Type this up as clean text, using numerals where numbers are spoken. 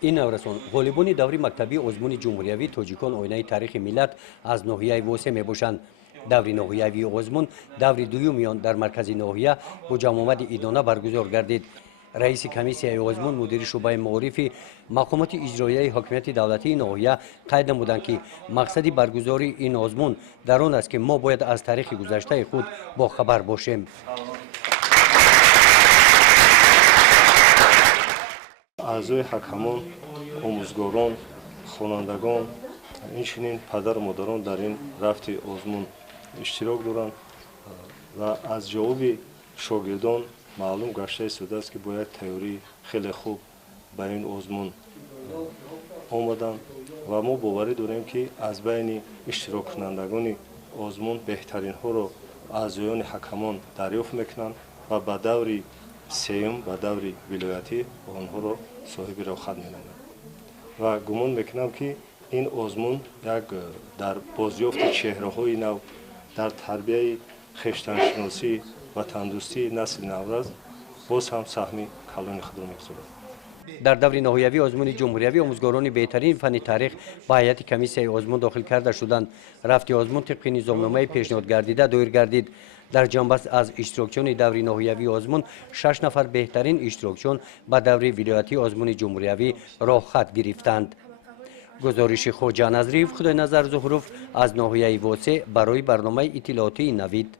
این نورسان غالبان دوری مکتبی آزمون جمهوریوی تاجیکان آینه تاریخ ملت از ناحیه واسه می باشند. دوری ناحیوی آزمون دوری دویمیان در مرکز ناحیه با جمع آمد ایدانه برگزار گردید. رئیس کمیسیای آزمون مدیر شعبه معارف مقامات اجرایی حاکمیت دولتی ناحیه قید نمودند که مقصد برگزاری این آزمون در آن است که ما باید از تاریخ گذشته خود با خبر باشیم. اعضای حکمان، آموزگاران، خوانندگان، اینچنین پدر و مادران در این رفت آزمون اشتراک دارند و از جواب شاگردان معلوم گشته ایستاده است که باید تئوری خیلی خوب به این آزمون آمدند و ما باوری داریم که از بین اشتراک کنندگان آزمون بهترین ها را اعضایان حکمان دریافت میکنند و به دوری سیوم و دوری ولایتی آنها را صاحب روخت می‌نامند و گمان میکنم که این آزمون یک در بازیافت چهره‌های نو در تربیت خویشتن‌شناسی و تندرستی نسل نوروز باز هم سهم کلان خود را می‌گذارد. در دور نهایوی آزمون جمهوریوی آموزگاران بهترین فن تاریخ به هیئت کمیسیای آزمون داخل کرده شدند. رفت آزمون طبق نظامنامه پیشنهاد گردیده دایر گردید. در جنبش از اشتراکچیان دور نهایوی آزمون 6 نفر بهترین اشتراکچیان به دور ولایتی آزمون جمهوریوی راه خط گرفتند. گزارش خوجا نظری خدای نظر ظهروف از ناحیه واسه برای برنامه اطلاعاتی نوید.